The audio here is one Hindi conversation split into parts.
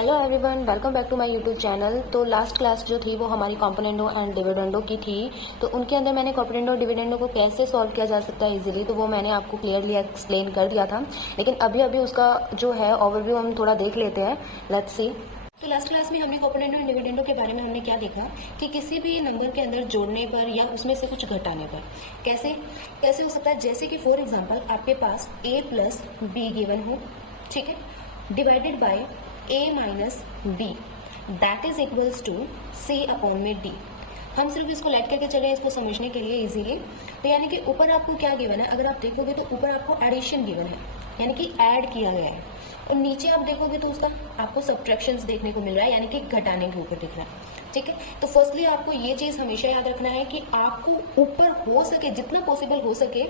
Hello everyone, welcome back to my YouTube channel. तो लास्ट क्लास जो थी वो हमारी कॉम्पोनेंटो एंड डिविडेंडो की थी। तो उनके अंदर मैंने कॉम्पोनेंटो और डिविडेंडो को कैसे सॉल्व किया जा सकता है इजीली, तो वो मैंने आपको क्लियरली एक्सप्लेन कर दिया था। लेकिन अभी अभी उसका जो है ओवरव्यू हम थोड़ा देख लेते हैं। Let's see. तो लास्ट क्लास में हमने कॉम्पोनेंटो एंड डिविडेंडो के बारे में हमने क्या देखा कि किसी भी नंबर के अंदर जोड़ने पर या उसमें से कुछ घटाने पर कैसे कैसे हो सकता है। जैसे कि फॉर एग्जाम्पल आपके पास a प्लस बी गिवन हो, ठीक है, divided by a minus b, that is equals to c upon में d। हम सिर्फ इसको लेट करके चले इसको समझने के लिए इजीली। तो यानी कि ऊपर आपको क्या गिवन है, अगर आप देखोगे तो ऊपर आपको एडिशन गिवन है, यानी कि ऐड किया गया है, और नीचे आप देखोगे तो उसका आपको सब्ट्रैक्शंस देखने को मिल रहा है, यानी कि घटाने के ऊपर दिख रहा है। ठीक है, तो फर्स्टली आपको ये चीज़ हमेशा याद रखना है कि आपको ऊपर हो सके जितना पॉसिबल हो सके,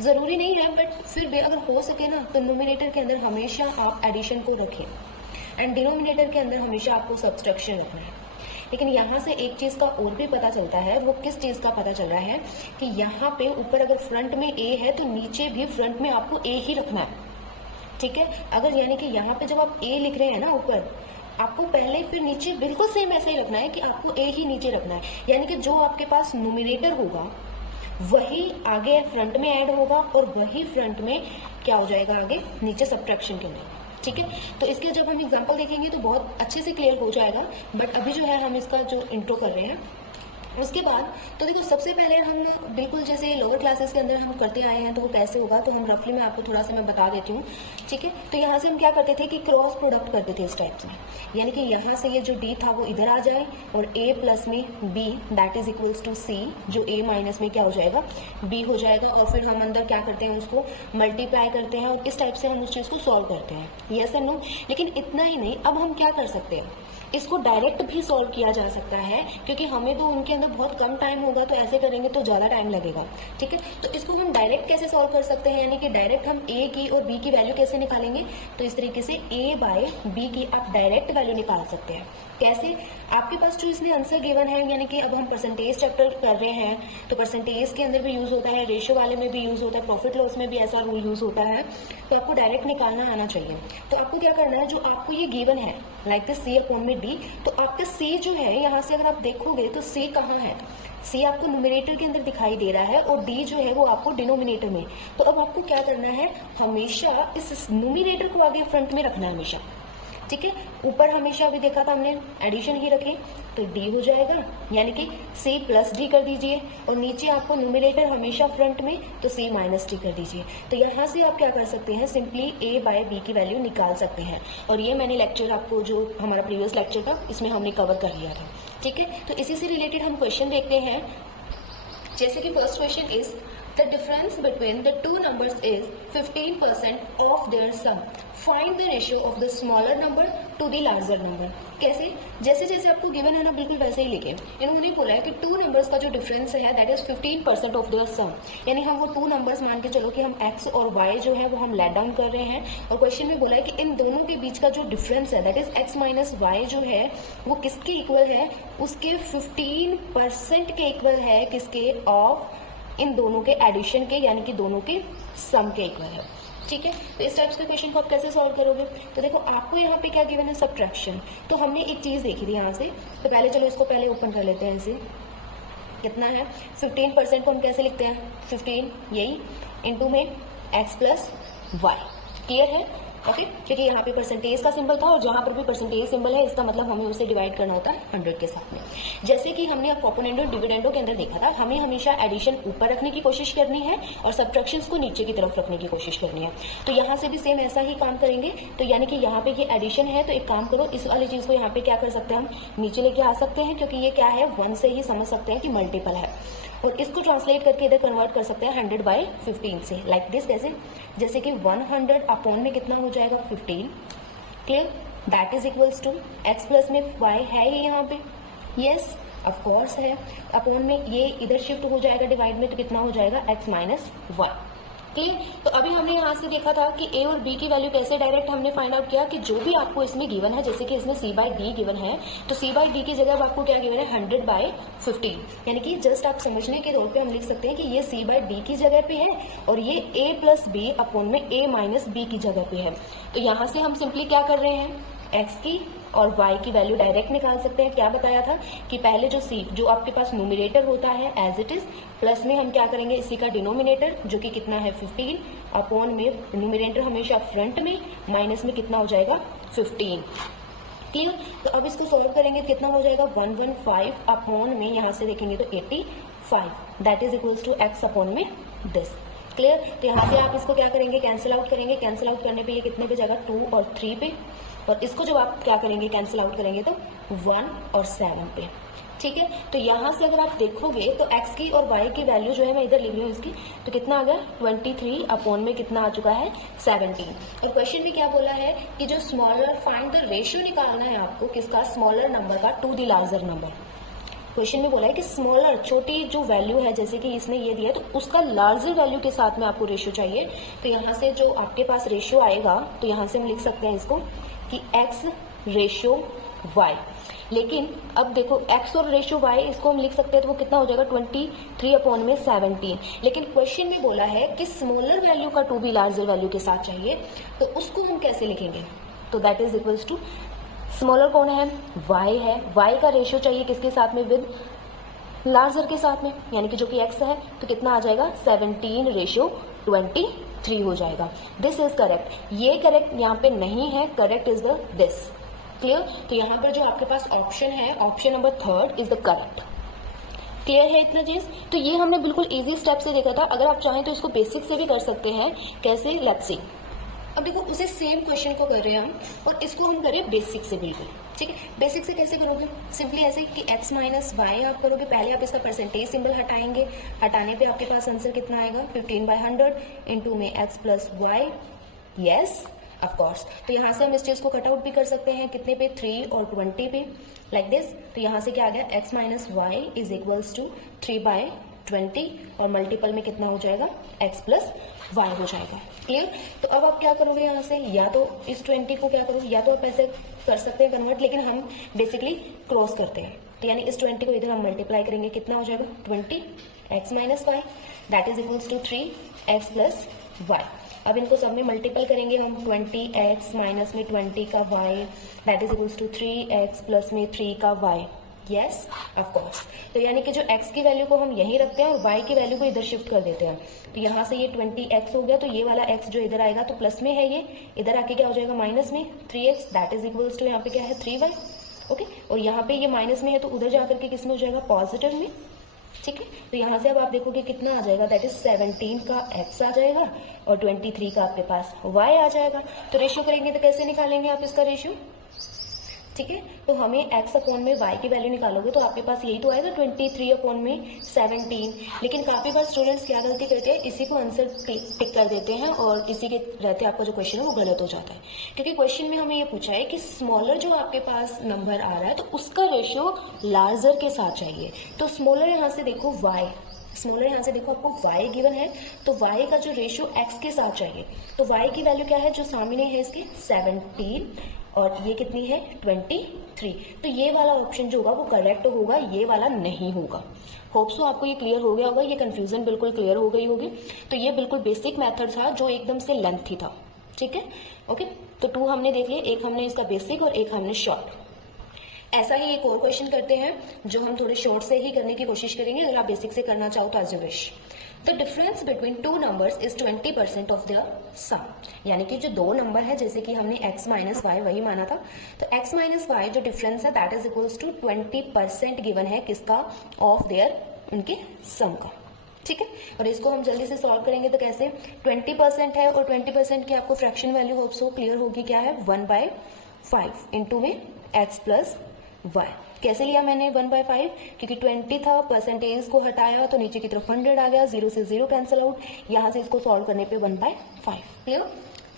ज़रूरी नहीं है बट फिर भी अगर हो सके ना तो नोमिनेटर के अंदर हमेशा आप एडिशन को रखें एंड डिनोमिनेटर के अंदर हमेशा आपको सब्सट्रैक्शन रखना है। लेकिन यहाँ से एक चीज़ का और भी पता चलता है, वो किस चीज़ का पता चल रहा है कि यहाँ पे ऊपर अगर फ्रंट में ए है तो नीचे भी फ्रंट में आपको ए ही रखना है। ठीक है, अगर यानी कि यहाँ पे जब आप ए लिख रहे हैं ना ऊपर, आपको पहले फिर नीचे बिल्कुल सेम ऐसा ही रखना है कि आपको ए ही नीचे रखना है, यानी कि जो आपके पास नोमिनेटर होगा वही आगे फ्रंट में ऐड होगा और वही फ्रंट में क्या हो जाएगा आगे नीचे सब्ट्रैक्शन के अंदर। ठीक है, तो इसके जब हम एग्जांपल देखेंगे तो बहुत अच्छे से क्लियर हो जाएगा, बट अभी जो है हम इसका जो इंट्रो कर रहे हैं उसके बाद। तो देखो सबसे पहले हम बिल्कुल जैसे लोअर क्लासेस के अंदर हम करते आए हैं तो वो कैसे होगा, तो हम रफली में आपको थोड़ा सा मैं बता देती हूँ। ठीक है, तो यहाँ से हम क्या करते थे कि क्रॉस प्रोडक्ट करते थे इस टाइप से, यानी कि यहाँ से ये जो d था वो इधर आ जाए और a प्लस में b that is equals to c, जो a माइनस में क्या हो जाएगा b हो जाएगा, और फिर हम अंदर क्या करते हैं उसको मल्टीप्लाई करते हैं और इस टाइप से हम उस चीज़ को सॉल्व करते हैं। Yes and no. लेकिन इतना ही नहीं, अब हम क्या कर सकते हैं, इसको डायरेक्ट भी सॉल्व किया जा सकता है, क्योंकि हमें तो उनके अंदर बहुत कम टाइम होगा तो ऐसे करेंगे तो ज़्यादा टाइम लगेगा। ठीक है, तो इसको हम डायरेक्ट कैसे सॉल्व कर सकते हैं, यानी कि डायरेक्ट हम a की और b की वैल्यू कैसे निकालेंगे, तो इस तरीके से a बाय b की आप डायरेक्ट वैल्यू निकाल सकते हैं। कैसे, आपके पास जो इसमें आंसर गिवन है, यानी कि अब हम परसेंटेज चैप्टर कर रहे हैं तो परसेंटेज के अंदर भी यूज़ होता है, रेशियो वाले में भी यूज़ होता है, प्रॉफिट लॉस में भी ऐसा रूल यूज़ होता है, तो आपको डायरेक्ट निकालना आना चाहिए। तो आपको क्या करना है, जो आपको ये गिवन है लाइक दिस c अपॉन में d, तो आपका c जो है यहाँ से अगर आप देखोगे तो c कहाँ है, c आपको न्यूमरेटर के अंदर दिखाई दे रहा है और d जो है वो आपको डिनोमिनेटर में। तो अब आपको क्या करना है, हमेशा इस न्यूमरेटर को आगे फ्रंट में रखना है हमेशा। ठीक है, ऊपर हमेशा अभी देखा था हमने एडिशन ही रखे तो d हो जाएगा, यानी कि c प्लस d कर दीजिए, और नीचे आपको न्यूमरेटर हमेशा फ्रंट में तो c माइनस d कर दीजिए। तो यहाँ से आप क्या कर सकते हैं, सिंपली a बाय b की वैल्यू निकाल सकते हैं, और ये मैंने लेक्चर आपको जो हमारा प्रीवियस लेक्चर था इसमें हमने कवर कर लिया था। ठीक है, तो इसी से रिलेटेड हम क्वेश्चन देखते हैं। जैसे कि first question is the difference between the two numbers is 15% of their sum. Find the ratio of the smaller number to the larger number. कैसे, जैसे जैसे आपको गिवन है ना बिल्कुल वैसे ही लिखे। इन्होंने बोला है कि टू नंबर्स का जो डिफरेंस है that is 15% of their sum, यानी हम वो टू नंबर्स मान के चलो कि हम x और y जो है वो हम लेट डाउन कर रहे हैं, और क्वेश्चन में बोला है कि इन दोनों के बीच का जो डिफरेंस है that is x minus y जो है वो किसके इक्वल है, उसके 15% के इक्वल है, किसके, ऑफ इन दोनों के एडिशन के, यानी कि दोनों के सम के इक्वल है। ठीक है, तो इस टाइप्स के क्वेश्चन को आप कैसे सॉल्व करोगे, तो देखो आपको यहाँ पे क्या गिवन है, सब्ट्रैक्शन। तो हमने एक चीज़ देखी थी यहाँ से, तो पहले चलो इसको पहले ओपन कर लेते हैं। ऐसे कितना है, 15% को हम कैसे लिखते हैं, 15 यही इंटू में x प्लस वाई। क्लियर है, ओके, क्योंकि यहाँ पे परसेंटेज का सिंबल था और जहाँ पर भी परसेंटेज सिंबल है इसका मतलब हमें उसे डिवाइड करना होता है 100 के साथ में। जैसे कि हमने कॉम्पोनेंट और डिविडेंडो के अंदर देखा था, हमें हमेशा एडिशन ऊपर रखने की कोशिश करनी है और सब्ट्रैक्शंस को नीचे की तरफ रखने की कोशिश करनी है। तो यहाँ से भी सेम ऐसा ही काम करेंगे। तो यानी कि यहाँ पे ये एडिशन है, तो एक काम करो, इस वाली चीज़ को यहाँ पे क्या कर सकते हैं, हम नीचे लेके आ सकते हैं, क्योंकि ये क्या है 1 से ही समझ सकते हैं कि मल्टीपल है, और इसको ट्रांसलेट करके इधर कन्वर्ट कर सकते हैं 100 बाई 15 से, लाइक दिस। कैसे, जैसे कि 100 अपॉन में कितना हो जाएगा 15, clear, that is equals to x plus में y है ये यहाँ पे, यस ऑफ कोर्स है, अपॉन में ये इधर शिफ्ट हो जाएगा डिवाइड में, तो कितना हो जाएगा x माइनस वाई। क्लियर, तो अभी हमने यहाँ से देखा था कि a और b की वैल्यू कैसे डायरेक्ट हमने फाइंड आउट किया, कि जो भी आपको इसमें गिवन है, जैसे कि इसमें c बाई d गिवन है, तो c बाई d की जगह अब आपको क्या गिवन है 100 बाई 15, यानी कि जस्ट आप समझने के तौर पे हम लिख सकते हैं कि ये c बाई d की जगह पे है और ये a प्लस b अपॉन में a माइनस b की जगह पे है। तो यहाँ से हम सिंपली क्या कर रहे हैं, एक्स की और वाई की वैल्यू डायरेक्ट निकाल सकते हैं। क्या बताया था कि पहले जो आपके पास न्यूमिनेटर होता है एज इट इज, प्लस में हम क्या करेंगे इसी का डिनोमिनेटर जो कि कितना है 15, अपॉन में न्यूमिनेटर हमेशा फ्रंट में, माइनस में कितना हो जाएगा 15। क्लियर? तो अब इसको सॉल्व करेंगे कितना हो जाएगा 115 अपॉन में यहाँ से देखेंगे तो 85, that is equals to x upon में दिस। क्लियर? तो यहाँ से आप इसको क्या करेंगे कैंसिल आउट करेंगे, कैंसिल आउट करने पे ये कितने पे जाएगा 2 और 3 पे, और इसको जब आप क्या करेंगे कैंसिल आउट करेंगे तो 1 और 7 पे। ठीक है? तो यहाँ से अगर आप देखोगे तो x की और y की वैल्यू जो है मैं इधर लिख रही हूँ इसकी, तो कितना आ गया 23 अपॉन में कितना आ चुका है 17। और क्वेश्चन में क्या बोला है कि जो स्मॉलर फाइंड द रेशियो निकालना है आपको किसका, स्मॉलर नंबर का to the larger number. Question में बोला है कि स्मॉलर छोटी जो वैल्यू है जैसे कि इसने ये दिया तो उसका लार्जर वैल्यू के साथ में आपको रेशियो चाहिए। तो यहाँ से जो आपके पास रेशियो आएगा तो यहाँ से हम लिख सकते हैं इसको कि x रेशियो y। लेकिन अब देखो x और रेशियो y इसको हम लिख सकते हैं तो वो कितना हो जाएगा 23 अपॉन में 17। लेकिन क्वेश्चन में बोला है कि स्मॉलर वैल्यू का टू बी लार्जर वैल्यू के साथ चाहिए, तो उसको हम कैसे लिखेंगे, तो that is equals to smaller कौन है y है, y का रेशियो चाहिए किसके साथ में विद लार्जर के साथ में, यानी कि जो कि x है तो कितना आ जाएगा 17 रेशियो 23 हो जाएगा। दिस इज करेक्ट, ये करेक्ट यहाँ पे नहीं है, correct is the this. Clear? तो यहाँ पर जो आपके पास ऑप्शन है option number 3 is the correct. Clear है इतना चीज? तो ये हमने बिल्कुल इजी स्टेप से देखा था, अगर आप चाहें तो इसको बेसिक से भी कर सकते हैं। कैसे, लेट्स सी। अब देखो उसे सेम क्वेश्चन को कर रहे हैं हम और इसको हम करें बेसिक से बिल्कुल। ठीक है? बेसिक से कैसे करोगे, सिंपली ऐसे कि x माइनस वाई आप करोगे, पहले आप इसका परसेंटेज सिंबल हटाएंगे, हटाने पे आपके पास आंसर कितना आएगा 15/100 इंटू में x plus y, yes of course. तो यहाँ से हम इस चीज को कट आउट भी कर सकते हैं कितने पे 3 और 20 पे, लाइक दिस। तो यहाँ से क्या आ गया x minus y is equals to 3/20 और मल्टीपल में कितना हो जाएगा x प्लस वाई हो जाएगा। क्लियर? तो अब आप क्या करोगे यहाँ से, या तो इस 20 को क्या करोगे, या तो आप ऐसे कर सकते हैं कन्वर्ट, लेकिन हम बेसिकली क्रॉस करते हैं। तो यानी इस 20 को इधर हम मल्टीप्लाई करेंगे, कितना हो जाएगा 20 x minus y that is equals to 3x plus y. अब इनको सब में मल्टीपल करेंगे हम, 20x माइनस में 20 का y that is equals to 3x plus में 3 का y, यस ऑफ कोर्स। तो यानी कि जो x की वैल्यू को हम यहीं रखते हैं और y की वैल्यू को इधर शिफ्ट कर देते हैं। तो यहाँ से ये 20x हो गया, तो ये वाला x जो इधर आएगा तो प्लस में है, ये इधर आके क्या हो जाएगा माइनस में 3x that is equals to यहाँ पे क्या है 3y। ओके, और यहाँ पे ये माइनस में है तो उधर जाकर के किस में हो जाएगा पॉजिटिव में। ठीक है? तो यहाँ से अब आप देखोगे कितना आ जाएगा, दैट इज 17 का x आ जाएगा और 23 का आपके पास y आ जाएगा। तो रेशियो करेंगे तो कैसे निकालेंगे आप इसका रेशियो, ठीक है? तो हमें x अपॉन में y की वैल्यू निकालोगे तो आपके पास यही तो आएगा 23 अपॉन में 17। लेकिन काफी बार स्टूडेंट्स क्या गलती करते हैं, इसी को आंसर टिक कर देते हैं और इसी के रहते आपका जो क्वेश्चन है वो गलत हो जाता है। क्योंकि क्वेश्चन में हमें ये पूछा है कि स्मॉलर जो आपके पास नंबर आ रहा है तो उसका रेशियो लार्जर के साथ चाहिए। तो स्मॉलर यहाँ से देखो y, स्मॉलर यहाँ से देखो आपको y गिवन है तो y का जो रेशियो x के साथ चाहिए। तो y की वैल्यू क्या है जो सामने है इसके 17 और ये कितनी है 23। तो ये वाला ऑप्शन जो होगा वो करेक्ट होगा, ये वाला नहीं होगा। होप सो आपको ये क्लियर हो गया होगा, ये कंफ्यूजन बिल्कुल क्लियर हो गई होगी। तो ये बिल्कुल बेसिक मेथड था जो एकदम से लेंथी था। ठीक है? ओके, तो 2 हमने देख लिए, एक हमने इसका बेसिक और एक हमने शॉर्ट। ऐसा ही एक और क्वेश्चन करते हैं जो हम थोड़े शॉर्ट से ही करने की कोशिश करेंगे, अगर आप बेसिक से करना चाहो तो as you wish. The difference between 2 numbers is 20% of their sum. यानी कि जो 2 नंबर है जैसे कि हमने x माइनस वाई वही माना था, तो x माइनस वाई जो डिफरेंस है that is equals to 20% given है किसका, ऑफ देयर उनके सम का। ठीक है? और इसको हम जल्दी से सॉल्व करेंगे तो कैसे, 20% है और 20% की आपको fraction value hope so clear होगी, क्या है 1/5 इंटू में x प्लस वाई। कैसे लिया मैंने 1/5, क्योंकि 20 था, परसेंटेज को हटाया तो नीचे की तरफ 100 आ गया, 0 से 0 कैंसिल आउट, यहाँ से इसको सॉल्व करने पे 1/5। क्लियर?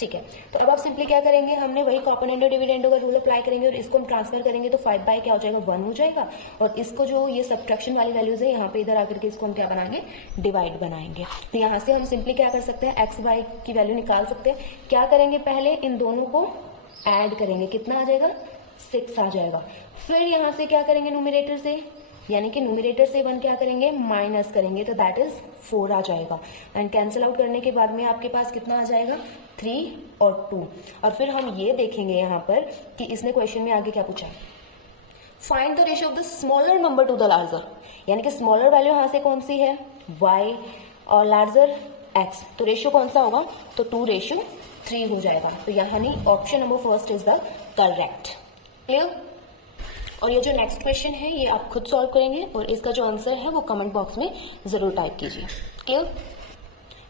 ठीक है, तो अब आप सिंपली क्या करेंगे, हमने वही कॉम्पोनेंडो डिविडेंडो का रूल अप्लाई करेंगे और इसको हम ट्रांसफर करेंगे तो 5 बाय क्या हो जाएगा 1 हो जाएगा। और इसको जो ये सब्ट्रैक्शन वाली वैल्यूज है यहाँ पे इधर आकर के इसको हम क्या बनाएंगे, डिवाइड बनाएंगे। तो यहाँ से हम सिंपली क्या कर सकते हैं, एक्स वाई की वैल्यू निकाल सकते हैं। क्या करेंगे, पहले इन दोनों को ऐड करेंगे, कितना आ जाएगा 6 आ जाएगा। फिर यहाँ से क्या करेंगे, न्यूमरेटर से यानी कि न्यूमरेटर से 1 क्या करेंगे, माइनस करेंगे, तो दैट इज 4 आ जाएगा। एंड कैंसिल आउट करने के बाद में आपके पास कितना आ जाएगा, 3 और 2। और फिर हम ये देखेंगे यहाँ पर कि इसने क्वेश्चन में आगे क्या पूछा है, find the ratio of the smaller number two the larger, यानी कि स्मॉलर वैल्यू यहाँ से कौन सी है, y, और लार्जर x, तो रेशियो कौन सा होगा, तो 2:3 हो जाएगा। तो यानी option number first is the correct. Clear. और ये जो नेक्स्ट क्वेश्चन है ये आप खुद सॉल्व करेंगे और इसका जो आंसर है वो कमेंट बॉक्स में जरूर टाइप कीजिए। क्लियर।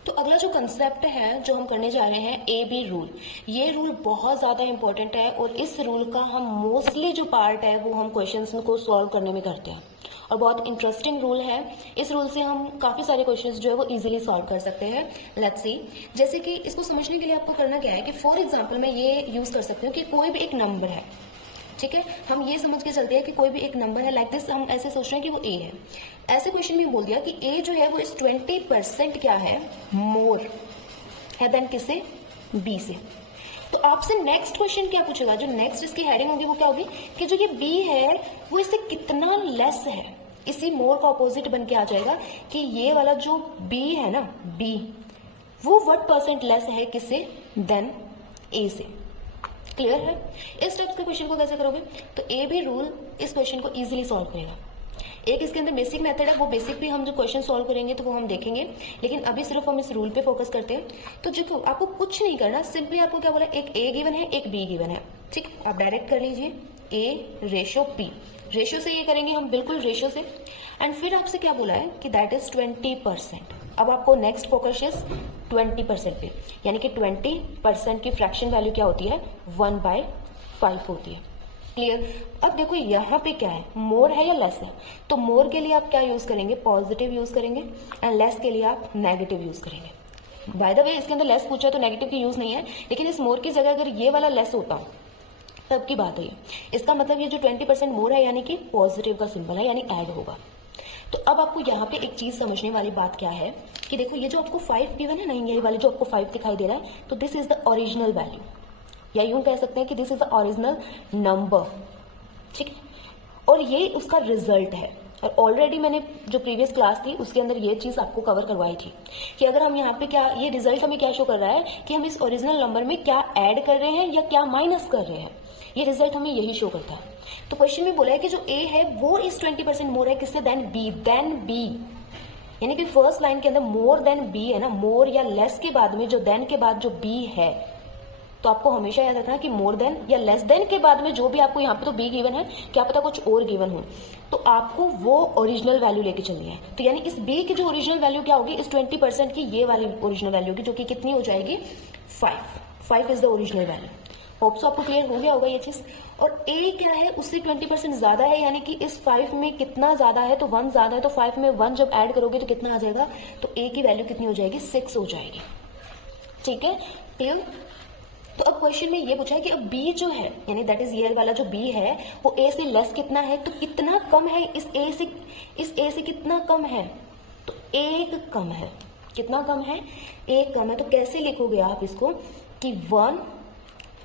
तो अगला जो कंसेप्ट है जो हम करने जा रहे हैं, AB रूल। ये रूल बहुत ज़्यादा इंपॉर्टेंट है और इस रूल का हम मोस्टली जो पार्ट है वो हम क्वेश्चंस को सॉल्व करने में करते हैं और बहुत इंटरेस्टिंग रूल है। इस रूल से हम काफ़ी सारे क्वेश्चंस जो है वो इजीली सॉल्व कर सकते हैं। लेट्स सी, जैसे कि इसको समझने के लिए आपको करना क्या है कि फॉर एग्जांपल मैं ये यूज़ कर सकती हूँ कि कोई भी एक नंबर है, ठीक है, हम ये समझ के चलते हैं कि कोई भी एक नंबर है, लाइक दिस, हम ऐसे सोच रहे हैं कि वो A है। ऐसे क्वेश्चन में बोल दिया कि A जो है वो इस 20% क्या है, मोर है देन किससे, B से। तो आपसे नेक्स्ट क्वेश्चन क्या पूछेगा, जो नेक्स्ट इसकी हेडिंग होगी वो क्या होगी कि जो ये B है वो इससे कितना लेस है। इसी मोर का ऑपोजिट बन के आ जाएगा कि ये वाला जो B है ना, B, वो what % लेस है किससे, देन A से। क्लियर है। इस टाइप के क्वेश्चन को कैसे करोगे, तो AB रूल इस क्वेश्चन को इजीली सॉल्व करेगा। एक इसके अंदर बेसिक मेथड है, वो बेसिक भी हम जो क्वेश्चन सॉल्व करेंगे तो वो हम देखेंगे, लेकिन अभी सिर्फ हम इस रूल पे फोकस करते हैं। तो देखो आपको कुछ नहीं करना, सिंपली आपको क्या बोला, एक A गिवन है, एक B गिवन है, ठीक, आप डायरेक्ट कर लीजिए A:B। रेशियो से ये करेंगे हम, बिल्कुल रेशियो से। एंड फिर आपसे क्या बोला है कि दैट इज 20%। अब आपको नेक्स्ट फोकस इज 20% पे, यानी कि 20% की फ्रैक्शन वैल्यू क्या होती है, 1/5 होती है। क्लियर। अब देखो यहाँ पे क्या है, मोर है या लेस है, तो मोर के लिए आप क्या यूज करेंगे, पॉजिटिव यूज करेंगे, एंड लेस के लिए आप नेगेटिव यूज करेंगे। बाय द वे इसके अंदर लेस पूछा तो नेगेटिव की यूज नहीं है, लेकिन इस मोर की जगह अगर ये वाला लेस होता तब की बात है ये। इसका मतलब ये जो 20% मोर है यानी कि पॉजिटिव का सिंबल है, यानी ऐड होगा। तो अब आपको यहाँ पे एक चीज समझने वाली बात क्या है कि देखो ये जो आपको 5 गिवन है ना, ये वाले जो आपको 5 दिखाई दे रहा है, तो this is the original value, या यूं कह सकते हैं कि this is the original number, ठीक है, और ये उसका रिजल्ट है। और ऑलरेडी मैंने जो प्रीवियस क्लास थी उसके अंदर ये चीज आपको कवर करवाई थी कि अगर हम यहाँ पे क्या, ये रिजल्ट हमें क्या शो कर रहा है कि हम इस ओरिजिनल नंबर में क्या ऐड कर रहे हैं या क्या माइनस कर रहे हैं, ये रिजल्ट हमें यही शो करता है। तो क्वेश्चन में बोला है कि जो A है वो इस 20% मोर है किससे, देन B, यानी कि फर्स्ट लाइन के अंदर मोर देन B है ना, मोर या लेस के बाद में जो देन के बाद जो B है, तो आपको हमेशा याद रखना कि मोर देन या लेस देन के बाद में जो भी आपको यहाँ पे तो B गिवन है, क्या पता कुछ और गिवन हो, तो आपको वो ओरिजिनल वैल्यू लेके चलनी है। तो यानी इस B की जो ओरिजिनल वैल्यू क्या होगी, इस 20% की ये वाली ओरिजिनल वैल्यू होगी, जो कि कितनी हो जाएगी, 5 is the original value. Hope so आपको क्लियर हो गया होगा ये चीज। और A क्या है, उससे 20% ज्यादा है, यानी कि इस 5 में कितना ज्यादा है, तो 1 ज्यादा है, तो 5 में 1 जब ऐड करोगे तो कितना आ जाएगा, तो A की वैल्यू कितनी हो जाएगी, 6 हो जाएगी। ठीक है, क्लियर। तो अब क्वेश्चन में ये पूछा है कि अब B जो है, यानी दैट इज ये वाला जो B है वो A से लेस कितना है, तो कितना कम है, इस A से कितना कम है, तो 1 कम है। कितना कम है, 1 कम है। तो कैसे लिखोगे आप इसको कि 1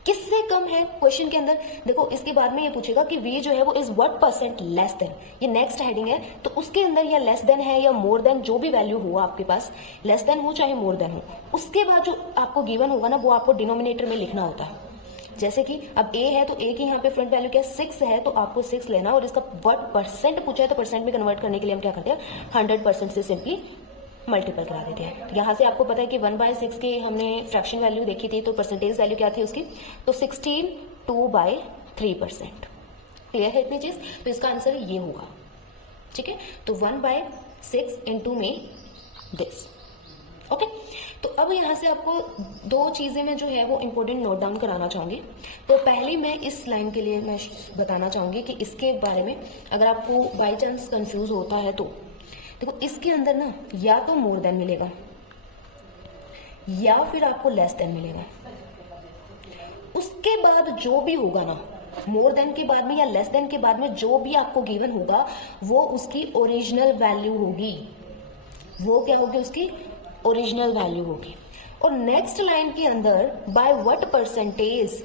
किससे कम है, क्वेश्चन के अंदर देखो इसके बाद में ये पूछेगा कि V जो है वो इज what % लेस देन, ये नेक्स्ट हेडिंग है, तो उसके अंदर या लेस देन है या मोर देन, जो भी वैल्यू हो आपके पास, लेस देन हो चाहे मोर देन हो, उसके बाद जो आपको गिवन होगा ना वो आपको डिनोमिनेटर में लिखना होता है। जैसे कि अब A है तो A की यहाँ पे फ्रंट वैल्यू क्या, 6 है, तो आपको 6 लेना, और इसका what % पूछा है तो परसेंट में कन्वर्ट करने के लिए हम क्या करते हैं, 100% से सिंपली मल्टीपल करा देते हैं। तो यहाँ से आपको पता है कि 1/6 की हमने फ्रैक्शन वैल्यू देखी थी, तो परसेंटेज वैल्यू क्या थी उसकी, तो 16 2/3%। क्लियर है इतनी चीज, तो इसका आंसर ये होगा। ठीक है, तो 1/6 इंटू में दिस। ओके, तो अब यहाँ से आपको 2 चीजें मैं जो है वो इंपॉर्टेंट नोट डाउन कराना चाहूंगी। तो पहले मैं इस लाइन के लिए मैं बताना चाहूंगी कि इसके बारे में अगर आपको बाई चांस कंफ्यूज होता है तो देखो इसके अंदर ना या तो मोर देन मिलेगा या फिर आपको लेस देन मिलेगा। उसके बाद जो भी होगा ना, मोर देन के बाद में या लेस देन के बाद में जो भी आपको गिवन होगा वो उसकी ओरिजिनल वैल्यू होगी। वो क्या होगी, उसकी ओरिजिनल वैल्यू होगी। और नेक्स्ट लाइन के अंदर बाय व्हाट परसेंटेज,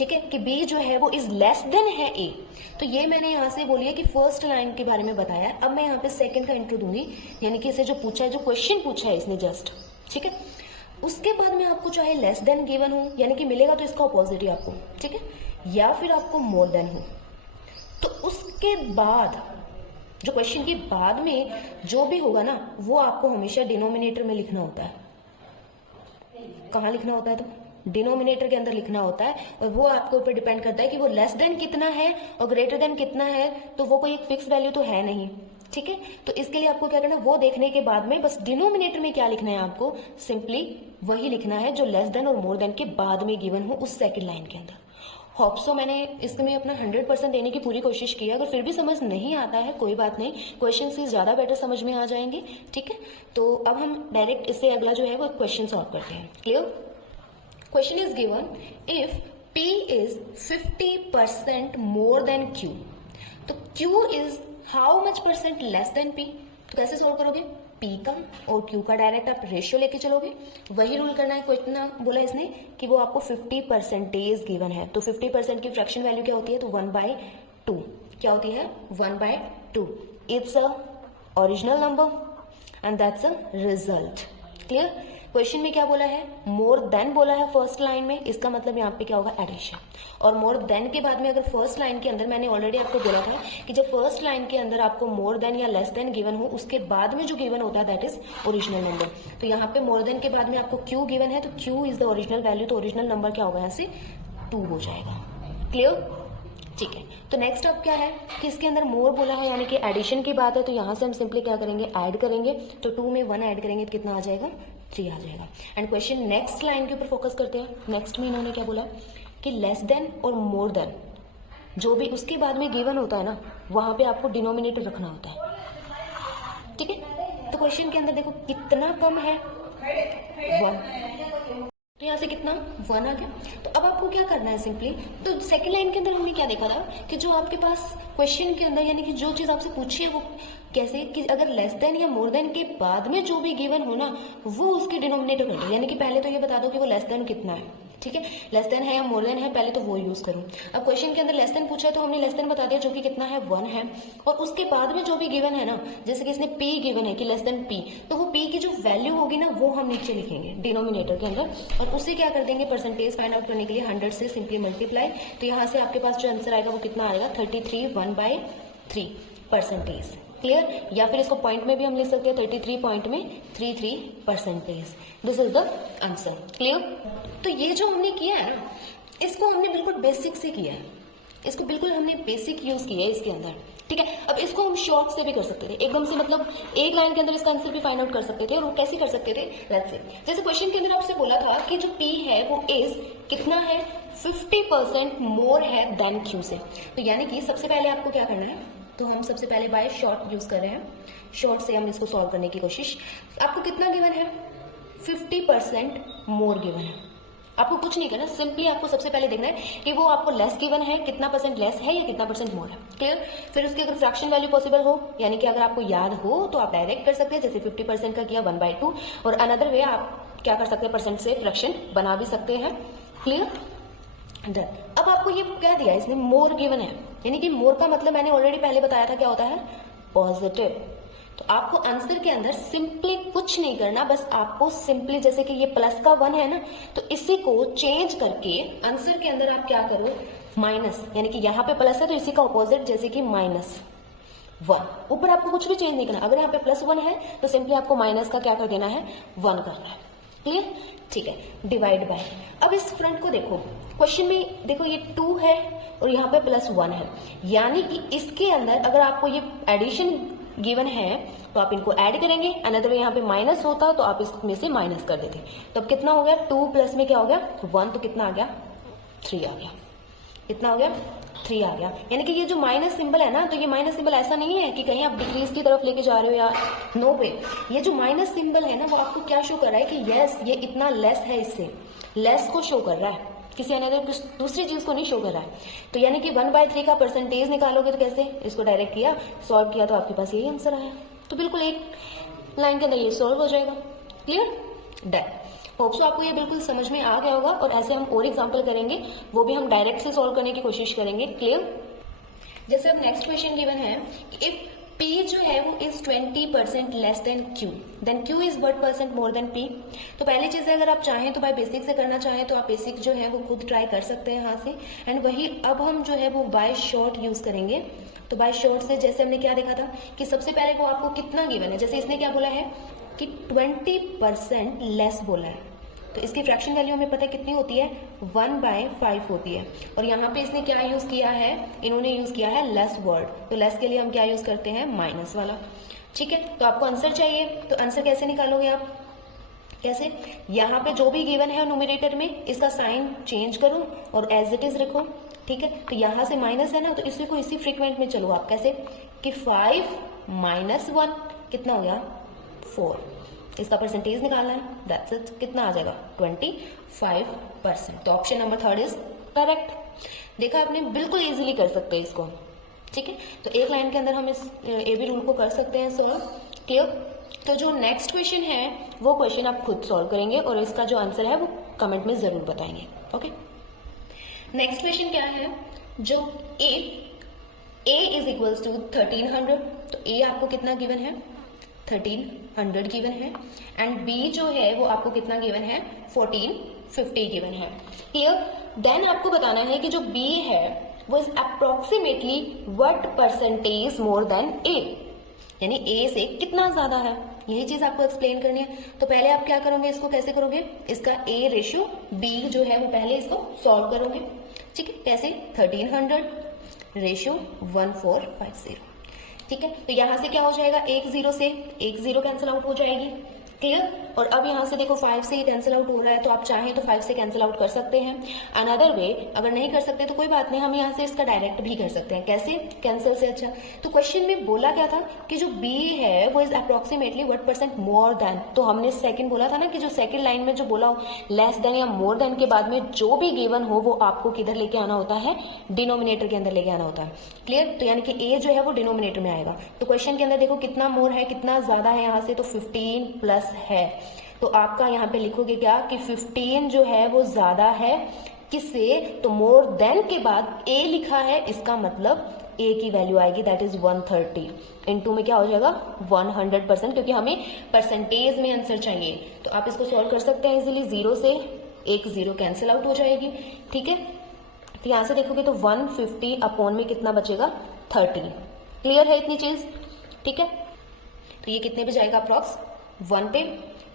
ठीक है, कि बी जो है वो इज लेस देन है ए। तो ये मैंने यहाँ से बोली है कि फर्स्ट लाइन के बारे में बताया। अब मैं यहाँ पे सेकंड का इंट्रो दूंगी, यानी कि इसे जो पूछा है, जो क्वेश्चन पूछा है इसने जस्ट, ठीक है। उसके बाद में आपको चाहे लेस देन गिवन हो, यानी कि मिलेगा तो इसका अपोजिट ही आपको, ठीक है, या फिर आपको मोर देन हो, तो उसके बाद जो क्वेश्चन के बाद में जो भी होगा ना, वो आपको हमेशा डिनोमिनेटर में लिखना होता है। कहाँ लिखना होता है? तो डिनोमिनेटर के अंदर लिखना होता है, और वो आपके ऊपर डिपेंड करता है कि वो लेस देन कितना है और ग्रेटर देन कितना है। तो वो कोई एक फिक्स वैल्यू तो है नहीं, ठीक है। तो इसके लिए आपको क्या करना है, वो देखने के बाद में बस डिनोमिनेटर में क्या लिखना है, आपको सिंपली वही लिखना है जो लेस देन और मोर देन के बाद में गिवन हो उस सेकेंड लाइन के अंदर। होप सो मैंने इसमें अपना 100% देने की पूरी कोशिश की है। अगर फिर भी समझ नहीं आता है कोई बात नहीं, क्वेश्चन से ज़्यादा बेटर समझ में आ जाएंगे, ठीक है। तो अब हम डायरेक्ट इससे अगला जो है वो क्वेश्चन सॉल्व करते हैं। Clear? Question is given if P is 50% more than Q, तो Q is how much percent less than P। तो कैसे सॉल्व करोगे? P का और Q का डायरेक्ट आप रेशियो लेके चलोगे। वही रूल करना है। कितना बोला इसने कि वो आपको 50% गिवन है, तो 50% की फ्रैक्शन वैल्यू क्या होती है? तो 1/2 क्या होती है? 1/2। It's a original number and that's a result. Clear? Question में क्या बोला है? मोर देन बोला है फर्स्ट लाइन में, इसका मतलब यहाँ पे क्या होगा? एडिशन। और मोर देन के बाद में अगर फर्स्ट लाइन के अंदर, मैंने ऑलरेडी आपको बोला था कि जब फर्स्ट लाइन के अंदर आपको मोर देन या लेस देन गिवन हो, उसके बाद में जो गिवन होता है दैट इज ओरिजिनल नंबर। तो यहाँ पे मोर देन के बाद में आपको क्यू गिवन है, तो Q is the original value, तो ओरिजिनल नंबर क्या होगा? यहाँ से 2 हो जाएगा। क्लियर? ठीक है। तो नेक्स्ट अब क्या है कि इसके अंदर मोर बोला है, यानी कि एडिशन की बात है, तो यहाँ से हम सिंपली क्या करेंगे? ऐड करेंगे। तो 2 में 1 ऐड करेंगे तो कितना आ जाएगा? 3 आ जाएगा। एंड क्वेश्चन नेक्स्ट लाइन के ऊपर फोकस करते हैं। नेक्स्ट में इन्होंने क्या बोला कि लेस देन और मोर देन जो भी उसके बाद में गिवन होता है ना, वहां पे आपको डिनोमिनेटर रखना होता है, ठीक है। तो क्वेश्चन के अंदर देखो कितना कम है? 1। तो यहाँ से कितना? 1 आ गया। तो अब आपको क्या करना है सिंपली, तो सेकंड लाइन के अंदर हमने क्या देखा था कि जो आपके पास क्वेश्चन के अंदर, यानी कि जो चीज़ आपसे पूछी है वो कैसे कि अगर लेस देन या मोर देन के बाद में जो भी गिवन हो ना, वो उसके डिनोमिनेटर कर दो। यानी कि पहले तो ये बता दो कि वो लेस देन कितना है, ठीक है। लेस देन है या मोर देन है, पहले तो वो यूज करूँ। अब क्वेश्चन के अंदर लेस देन पूछा है तो हमने लेस देन बता दिया, जो कि कितना है? 1 है। और उसके बाद में जो भी गिवन है ना, जैसे कि इसने P गिवन है कि लेस देन P, तो वो P की जो वैल्यू होगी ना, वो हम नीचे लिखेंगे डिनोमिनेटर के अंदर, और उसे क्या कर देंगे? परसेंटेज फाइंड आउट करने के लिए 100 से सिंपली मल्टीप्लाई। तो यहाँ से आपके पास जो आंसर आएगा वो कितना आएगा? 33 1/3%। क्लियर? या फिर इसको पॉइंट में भी हम लिख सकते हैं, 33 पॉइंट में 33%। This is the answer. Clear? तो ये जो हमने किया है ना, इसको हमने बिल्कुल बेसिक से किया है, इसको बिल्कुल हमने बेसिक यूज किया है इसके अंदर, ठीक है। अब इसको हम शॉर्ट से भी कर सकते थे, एकदम से, मतलब एक लाइन के अंदर इसका आंसर भी फाइंड आउट कर सकते थे। और वो कैसे कर सकते थे? लेट्स से, जैसे क्वेश्चन के अंदर आपसे बोला था कि जो P है वो इज कितना है? 50% मोर है देन Q से। तो यानी कि सबसे पहले आपको क्या करना है, तो हम सबसे पहले बाय शॉर्ट यूज कर रहे हैं, शॉर्ट से हम इसको सॉल्व करने की कोशिश। आपको कितना गिवन है? 50% मोर गिवन है। आपको कुछ नहीं करना, सिंपली आपको सबसे पहले देखना है कि वो आपको लेस गिवन है, कितना परसेंट लेस है या कितना परसेंट मोर है। क्लियर? फिर उसकी अगर फ्रैक्शन वैल्यू पॉसिबल हो, यानी कि अगर आपको याद हो, तो आप डायरेक्ट कर सकते हैं, जैसे 50% का किया 1/2, और अनदर वे आप क्या कर सकते हैं? परसेंट से फ्रैक्शन बना भी सकते हैं। क्लियर? डन। अब आपको ये क्या दिया है इसने? मोर गिवन है, यानी कि मोर का मतलब मैंने ऑलरेडी पहले बताया था क्या होता है? पॉजिटिव। तो आपको आंसर के अंदर सिंपली कुछ नहीं करना, बस आपको सिंपली, जैसे कि ये प्लस का 1 है ना, तो इसी को चेंज करके आंसर के अंदर आप क्या करो? माइनस, यानी कि यहाँ पे प्लस है तो इसी का ऑपोजिट, जैसे कि -1। ऊपर आपको कुछ भी चेंज नहीं करना। अगर यहाँ पे +1 है तो सिंपली आपको माइनस का क्या कर देना है? 1 करना है। क्लियर? ठीक है। Divide by. अब इस फ्रंट को देखो, क्वेश्चन में देखो ये 2 है और यहाँ पे +1 है, यानी कि इसके अंदर अगर आपको ये एडिशन गिवन है तो आप इनको ऐड करेंगे, अनदर यहाँ पे माइनस होता तो आप इसमें से माइनस कर देते। तो अब कितना हो गया? 2 प्लस में क्या हो गया? 1, तो कितना आ गया? 3 आ गया। कितना हो गया? 3 आ गया। यानी कि ये जो माइनस सिंबल है ना, तो ये माइनस सिंबल ऐसा नहीं है कि कहीं आप डिक्रीज की तरफ लेके जा रहे हो या नो वे। ये जो माइनस सिंबल है ना, वो आपको क्या शो कर रहा है कि यस ये इतना लेस है, इससे लेस को शो कर रहा है, किसी अनदर दूसरी चीज को नहीं शो कर रहा है। तो यानी कि 1/3 का परसेंटेज निकालोगे तो कैसे? इसको डायरेक्ट किया, सॉल्व किया, तो आपके पास यही आंसर आया। तो बिल्कुल एक लाइन के अंदर ये सॉल्व हो जाएगा। क्लियर? डन। होप सो आपको ये बिल्कुल समझ में आ गया होगा, और ऐसे हम और एग्जाम्पल करेंगे, वो भी हम डायरेक्ट से सॉल्व करने की कोशिश करेंगे। क्लियर? जैसे अब नेक्स्ट क्वेश्चन गिवन है, इफ P जो है वो is 20% less than Q, then Q is what % more than P। तो पहली चीज है, अगर आप चाहें तो बाय बेसिक से करना चाहें तो आप बेसिक जो है वो खुद ट्राई कर सकते हैं यहाँ से, एंड वही अब हम जो है वो बाय शॉर्ट यूज करेंगे। तो बाय शॉर्ट से जैसे हमने क्या देखा था कि सबसे पहले वो आपको कितना गिवन है, जैसे इसने क्या बोला है कि 20% लेस बोला है, तो इसकी फ्रैक्शन वैल्यू हमें पता है कितनी होती है, 1/5 होती है। और यहाँ पे इसने क्या यूज किया है, इन्होंने यूज किया है लेस वर्ड, तो लेस के लिए हम क्या यूज करते हैं, माइनस वाला। ठीक है, तो आपको आंसर चाहिए, तो आंसर कैसे निकालोगे आप, कैसे, यहाँ पे जो भी गिवन है न्यूमरेटर में इसका साइन चेंज करो और एज इट इज रखो। ठीक है, तो यहाँ से माइनस है ना, तो इसी को इसी फ्रीक्वेंट में चलो आप, कैसे कि 5 - 1 कितना हो गया, 4। इसका परसेंटेज निकालना है, दैट्स इट, कितना आ जाएगा, 25%। तो ऑप्शन नंबर 3 इज करेक्ट। देखा आपने, बिल्कुल इजीली कर सकते हैं इसको। ठीक है, तो एक लाइन के अंदर हम इस ए बी रूल को कर सकते हैं सॉल्व। क्लियर? तो जो नेक्स्ट क्वेश्चन है वो क्वेश्चन आप खुद सॉल्व करेंगे और इसका जो आंसर है वो कमेंट में जरूर बताएंगे। ओके, नेक्स्ट क्वेश्चन क्या है, जो ए इज इक्वल्स टू 1300, तो ए आपको कितना गिवन है, 1300 गिवन है, एंड बी जो है वो आपको कितना गिवन है, 1450 गिवन है। क्लियर? देन आपको बताना है कि जो बी है वो is approximately what percentage more than A, यानी ए से कितना ज्यादा है, यही चीज आपको एक्सप्लेन करनी है। तो पहले आप क्या करोगे, इसको कैसे करोगे, इसका ए रेशियो बी जो है वो पहले इसको सॉल्व करोगे। ठीक है, कैसे, 1300 रेशियो 1450। ठीक है, तो यहां से क्या हो जाएगा, 1 0 से 1 0 कैंसिल आउट हो जाएगी। क्लियर? और अब यहाँ से देखो 5 से ही कैंसिल आउट हो रहा है, तो आप चाहें तो 5 से कैंसिल आउट कर सकते हैं। अनदर वे, अगर नहीं कर सकते तो कोई बात नहीं, हम यहाँ से इसका डायरेक्ट भी कर सकते हैं। कैसे, कैंसिल से। अच्छा, तो क्वेश्चन में बोला क्या था कि जो बी है वो is approximately what % more then, तो हमने सेकंड बोला था ना कि जो सेकंड लाइन में जो बोला हो लेस देन या मोर देन के बाद में जो भी गिवन हो वो आपको किधर लेके आना होता है, डिनोमिनेटर के अंदर लेके आना होता है। क्लियर? तो यानी कि ए जो है वो डिनोमिनेटर में आएगा। तो क्वेश्चन के अंदर देखो कितना मोर है, कितना ज्यादा है, यहाँ से तो 15 प्लस है, तो आपका यहाँ पे लिखोगे क्या कि 15 जो है वो ज्यादा है किससे, तो मोर देन के बाद ए लिखा है, इसका मतलब ए की वैल्यू आएगी दैट इज 130, इनटू में क्या हो जाएगा 100%, क्योंकि हमें परसेंटेज में आंसर चाहिए। तो आप इसको सॉल्व कर सकते हैं इजीली, 0 से 1 0 कैंसिल आउट हो जाएगी। ठीक है, तो यहां से देखोगे तो 150 अपॉन में कितना बचेगा, 30। क्लियर है इतनी चीज? ठीक है, तो ये कितने पे जाएगा, अप्रॉक्स 1 पे।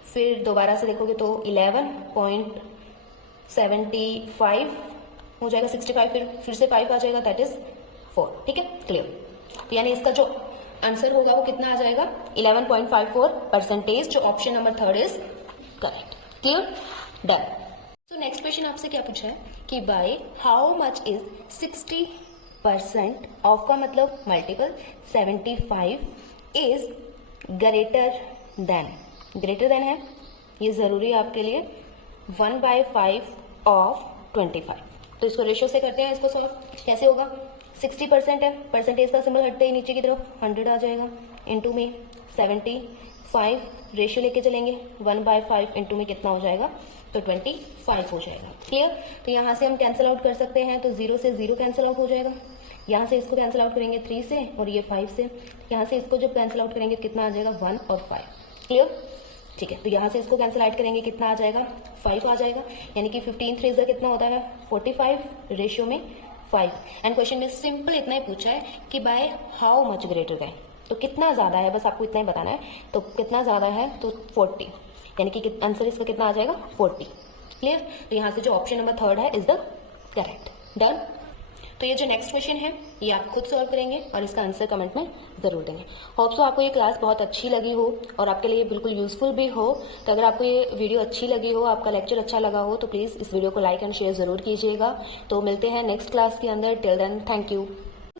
फिर दोबारा से देखोगे तो 11.75 हो जाएगा, 65, फिर से 5 आ जाएगा, दैट इज 4। ठीक है, क्लियर? तो यानी इसका जो आंसर होगा वो कितना आ जाएगा, 11.54%, जो option number 3 is correct. Clear? Done. तो नेक्स्ट क्वेश्चन आपसे क्या पूछा है कि by how much is 60% of का मतलब multiple 75 is greater than, greater than है ये जरूरी है आपके लिए, 1/5 ऑफ 25। तो इसको रेशियो से करते हैं, इसको सॉल्व कैसे होगा, 60% है, परसेंटेज का सिंबल हटते ही नीचे की तरफ 100 आ जाएगा, इनटू में 75, रेशियो लेके चलेंगे, 1/5 इंटू में कितना हो जाएगा, तो 25 हो जाएगा। क्लियर? तो यहाँ से हम कैंसिल आउट कर सकते हैं, तो 0 से 0 कैंसिल आउट हो जाएगा, यहाँ से इसको कैंसिल आउट करेंगे 3 से और ये 5 से, यहाँ से इसको जब कैंसिल आउट करेंगे कितना आ जाएगा, 1 और 5। क्लियर? ठीक है, तो यहाँ से इसको कैंसिल आउट करेंगे कितना आ जाएगा, 5 आ जाएगा, यानी कि 15 3 कितना होता है, 45 रेशियो में 5। एंड क्वेश्चन में सिंपल इतना ही पूछा है कि by how much greater than, तो कितना ज्यादा है, बस आपको इतना ही बताना है। तो कितना ज्यादा है, तो 40, यानी कि आंसर इसका कितना आ जाएगा, 40। क्लियर? तो यहाँ से जो ऑप्शन नंबर 3 है इज द करेक्ट। डन। तो ये जो नेक्स्ट क्वेश्चन है ये आप खुद सॉल्व करेंगे और इसका आंसर कमेंट में जरूर देंगे। होप सो आपको ये क्लास बहुत अच्छी लगी हो और आपके लिए बिल्कुल यूजफुल भी हो। तो अगर आपको ये वीडियो अच्छी लगी हो, आपका लेक्चर अच्छा लगा हो, तो प्लीज़ इस वीडियो को लाइक एंड शेयर जरूर कीजिएगा। तो मिलते हैं नेक्स्ट क्लास के अंदर। Till then, thank you.